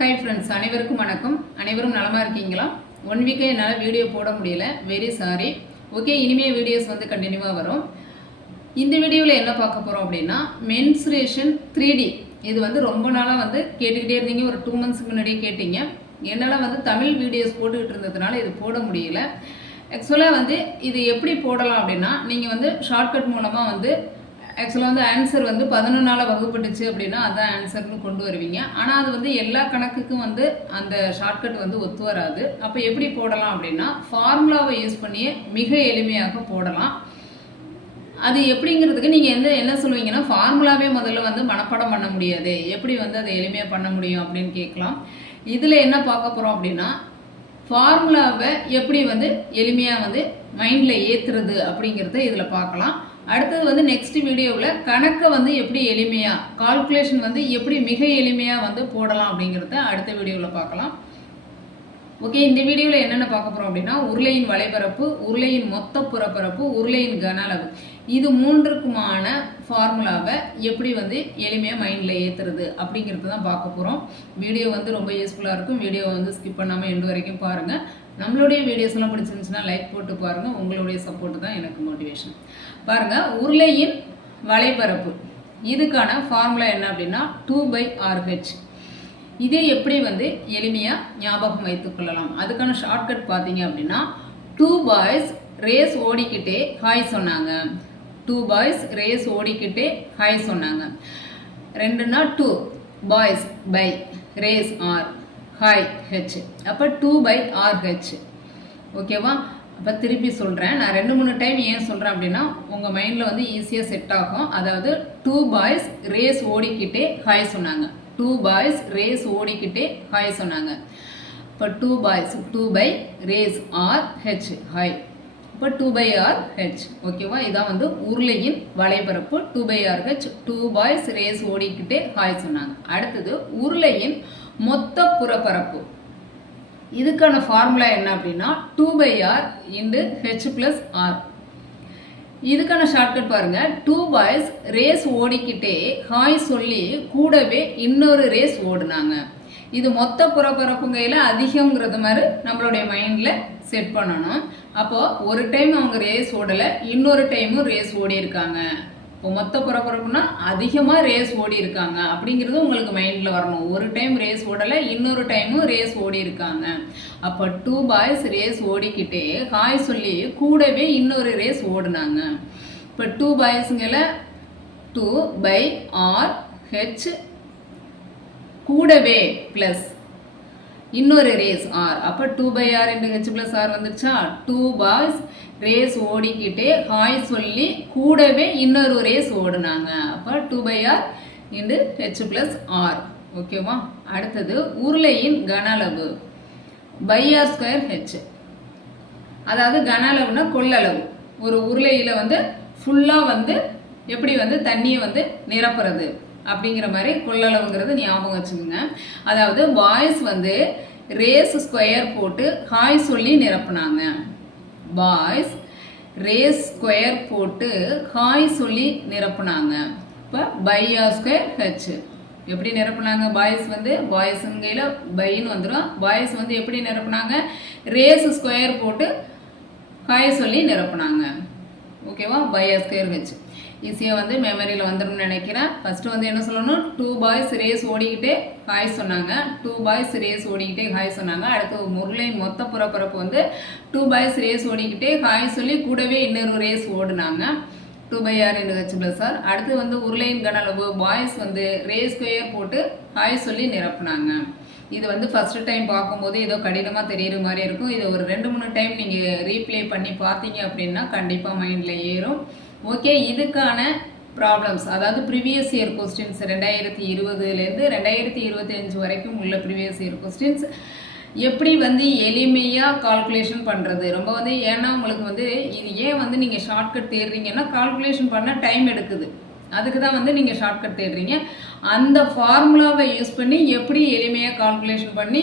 Hi friends அனைவருக்கும் வணக்கம். அனைவரும் நலமாக இருக்கீங்களா? ஒன் வீக்கே என்னால் வீடியோ போட முடியல. வெரி சாரி ஓகே இனிமேல் வீடியோஸ் வந்து கண்டினியூவாக வரும். இந்த வீடியோவில் என்ன பார்க்க போகிறோம் அப்படின்னா மென்சுரேஷன் த்ரீ டி இது வந்து ரொம்ப நாளாக வந்து கேட்டுக்கிட்டே இருந்தீங்க. ஒரு டூ மந்த்ஸ்க்கு முன்னாடியே கேட்டீங்க. என்னால் வந்து தமிழ் வீடியோஸ் போட்டுக்கிட்டு இருந்ததுனால இது போட முடியல. ஆக்சுவலாக வந்து இது எப்படி போடலாம் அப்படின்னா நீங்கள் வந்து ஷார்ட்கட் மூலமாக வந்து ஆக்சுவலாக வந்து ஆன்சர் வந்து பதினொன்றால் வகுப்பட்டுச்சு அப்படின்னா அதான் ஆன்சர்னு கொண்டு வருவீங்க. ஆனால் அது வந்து எல்லா கணக்குக்கும் வந்து அந்த ஷார்ட்கட் வந்து ஒத்து வராது. அப்போ எப்படி போடலாம் அப்படின்னா ஃபார்முலாவை யூஸ் பண்ணியே மிக எளிமையாக போடலாம். அது எப்படிங்கிறதுக்கு நீங்கள் எந்த என்ன சொல்லுவீங்கன்னா ஃபார்முலாவே முதல்ல வந்து மனப்பாடம் பண்ண முடியாது. எப்படி வந்து அதை எளிமையாக பண்ண முடியும் அப்படின்னு கேட்கலாம். இதில் என்ன பார்க்க போகிறோம் அப்படின்னா ஃபார்முலாவை எப்படி வந்து எளிமையாக வந்து மைண்டில் ஏற்றுறது அப்படிங்கிறத இதில் பார்க்கலாம். அடுத்தது வந்து நெக்ஸ்ட் வீடியோவில் கணக்கை வந்து எப்படி எளிமையாக கால்குலேஷன் வந்து எப்படி மிக எளிமையாக வந்து போடலாம் அப்படிங்கிறத அடுத்த வீடியோவில் பார்க்கலாம். ஓகே இந்த வீடியோவில் என்னென்ன பார்க்க போகிறோம் அப்படின்னா உருளையின் வலைபரப்பு உருளையின் மொத்த புறப்பரப்பு உருளையின் கன அளவு. இது மூன்றுக்குமான ஃபார்முலாவை எப்படி வந்து எளிமையாக மைண்டில் ஏற்றுறது அப்படிங்கிறது தான் பார்க்க போகிறோம் வீடியோ வந்து ரொம்ப யூஸ்ஃபுல்லாக இருக்கும். வீடியோ வந்து ஸ்கிப் பண்ணாமல் எண்டு வரைக்கும் பாருங்கள் நம்மளுடைய வீடியோஸ்லாம் பிடிச்சிருந்துச்சுன்னா லைக் போட்டு பாருங்கள் உங்களுடைய சப்போர்ட் தான் எனக்கு மோட்டிவேஷன் பாருங்கள் உருளையின் வலைபரப்பு இதுக்கான ஃபார்முலா என்ன அப்படின்னா டூ பை ஆர்ஹெச் இதை எப்படி வந்து எளிமையாக ஞாபகம் வைத்துக்கொள்ளலாம் அதுக்கான ஷார்ட்கட் பார்த்தீங்க அப்படின்னா டூ பாய்ஸ் ரேஸ் ஓடிக்கிட்டே ஹாய் சொன்னாங்க. டூ பாய்ஸ் ரேஸ் ஓடிக்கிட்டே ஹாய் சொன்னாங்க. ரெண்டுனா two boys pi race R hi H அப்போ டூ பை ஆர் ஹெச் ஓகேவா அப்போ திருப்பி சொல்கிறேன் நான் ரெண்டு மூணு டைம் ஏன் சொல்கிறேன் அப்படின்னா உங்கள் மைண்டில் வந்து ஈஸியாக செட் ஆகும். அதாவது டூ பாய்ஸ் ரேஸ் ஓடிக்கிட்டே ஹாய் சொன்னாங்க. டூ பாய்ஸ் ரேஸ் ஓடிக்கிட்டே ஹாய் சொன்னாங்க. இப்போ two boys two pi race R H hi இப்போ டூ பை ஆர் ஹெச் ஓகேவா இதான் வந்து உருளையின் வலைபரப்பு two pi R H two boys race ஓடிக்கிட்டே ஹாய் சொன்னாங்க. அடுத்தது உருளையின் மொத்த புறப்பரப்பு. இதுக்கான ஃபார்முலா என்ன அப்படின்னா two pi R into H plus R இதுக்கான ஷார்ட்கட் பாருங்க. டூ பாய்ஸ் ரேஸ் ஓடிக்கிட்டே ஹாய் சொல்லி கூடவே இன்னொரு ரேஸ் ஓடுனாங்க. இது மொத்த புறப்பரப்புங்கையில் அதிகங்கிறது மாதிரி நம்மளுடைய மைண்டில் செட் பண்ணணும். அப்போது ஒரு டைம் அவங்க ரேஸ் ஓடலை இன்னொரு டைமும் ரேஸ் ஓடி இருக்காங்க இப்போ மொத்த புறப்பரப்புனா அதிகமாக ரேஸ் ஓடி இருக்காங்க. அப்படிங்கிறது உங்களுக்கு மைண்டில் வரணும். ஒரு டைம் ரேஸ் ஓடலை இன்னொரு டைமும் ரேஸ் ஓடி இருக்காங்க. அப்போ டூ பாய்ஸ் ரேஸ் ஓடிக்கிட்டே ஹாய் சொல்லி கூடவே இன்னொரு ரேஸ் ஓடினாங்க. இப்போ டூ பாய்ஸுங்கள டூ பை ஆர் ஹெச் கூடவே ப்ளஸ் இன்னொரு ரேஸ் ஆர் அப்போ டூ பை ஆர் என்று ஹெச் ப்ளஸ் ஆர் வந்துருச்சா? டூ பாய்ஸ் ரேஸ் ஓடிக்கிட்டே ஹாய் சொல்லி கூடவே இன்னொரு ரேஸ் ஓடுனாங்க. அப்போ டூ பை ஆர் இன்று ஹெச் ப்ளஸ் ஆர் ஓகேவா அடுத்தது உருளையின் கன அளவு. பை ஆர் ஸ்கொயர் ஹெச் அதாவது கன அளவுனா கொள்ளளவு. ஒரு உருளையில் வந்து ஃபுல்லாக வந்து எப்படி வந்து தண்ணியை வந்து நிரப்புறது? அப்படிங்கிற மாதிரி கொள்ளளவுங்கிறது ஞாபகம் வச்சுக்கோங்க. அதாவது பாய்ஸ் வந்து ரேஸ் ஸ்கொயர் போட்டு ஹாய் சொல்லி நிரப்புனாங்க. பாய்ஸ் ரேஸ் ஸ்கொயர் போட்டு ஹாய் சொல்லி நிரப்புனாங்க. இப்போ பை ஆர் ஸ்கொயர் ஹெச் எப்படி நிரப்புனாங்க? பாய்ஸ் வந்து பாய்ஸுங்கையில் பைன்னு வந்துடும் பாய்ஸ் வந்து எப்படி நிரப்புனாங்க? ரேஸ் ஸ்கொயர் போட்டு ஹாய் சொல்லி நிரப்புனாங்க. ஓகேவா? பை ஆர் ஸ்கொயர் ஹெச் ஈஸியாக வந்து மெமரியில் வந்துடும்னு நினைக்கிறேன். ஃபஸ்ட்டு வந்து என்ன சொல்லணும்? டூ பாய்ஸ் ரேஸ் ஓடிக்கிட்டே ஹாய் சொன்னாங்க. டூ பாய்ஸ் ரேஸ் ஓடிக்கிட்டே ஹாய் சொன்னாங்க. அடுத்து முருளை மொத்த புறப்பரப்பு வந்து டூ பாய்ஸ் ரேஸ் ஓடிக்கிட்டே ஹாய் சொல்லி கூடவே இன்னொரு ரேஸ் ஓடுனாங்க. டூ பை ஆர் என்று ஹெச் ப்ளஸ் ஆர் அடுத்து வந்து உருளையின் கனளவு பாய்ஸ் வந்து ரேஸ் ஸ்கொயர் போட்டு ஹாய் சொல்லி நிரப்புனாங்க. இது வந்து ஃபஸ்ட்டு டைம் பார்க்கும்போது ஏதோ கடினமாக தெரியுற மாதிரி இருக்கும். இது ஒரு ரெண்டு மூணு டைம் நீங்கள் ரீப்ளே பண்ணி பார்த்தீங்க அப்படின்னா கண்டிப்பாக மைண்டில் ஏறும். ஓகே இதுக்கான ப்ராப்ளம்ஸ் அதாவது ப்ரீவியஸ் இயர் கொஸ்டின்ஸ் ரெண்டாயிரத்தி இருபதுலேருந்து ரெண்டாயிரத்தி இருபத்தஞ்சு வரைக்கும் உள்ள ப்ரீவியஸ் இயர் கொஸ்டின்ஸ் எப்படி வந்து எளிமையாக கால்குலேஷன் பண்ணுறது ரொம்ப வந்து ஏன்னா உங்களுக்கு வந்து இது ஏன் வந்து நீங்கள் ஷார்ட்கட் தேடுறீங்கன்னா கால்குலேஷன் பண்ண டைம் எடுக்குது. அதுக்கு தான் வந்து நீங்கள் ஷார்ட்கட் தேடுறீங்க. அந்த ஃபார்முலாவை யூஸ் பண்ணி எப்படி எளிமையாக கால்குலேஷன் பண்ணி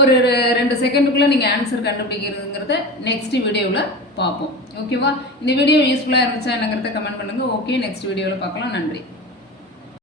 ஒரு ரெண்டு செகண்டுக்குள்ளே நீங்கள் ஆன்சர் கண்டுபிடிக்கிறதுங்கிறத நெக்ஸ்ட் வீடியோவில் பார்ப்போம். ஓகேவா இந்த வீடியோ யூஸ்ஃபுல்லாக இருந்துச்சா என்னங்கிறத கமெண்ட் பண்ணுங்கள் ஓகே நெக்ஸ்ட் வீடியோவில் பார்க்கலாம். நன்றி.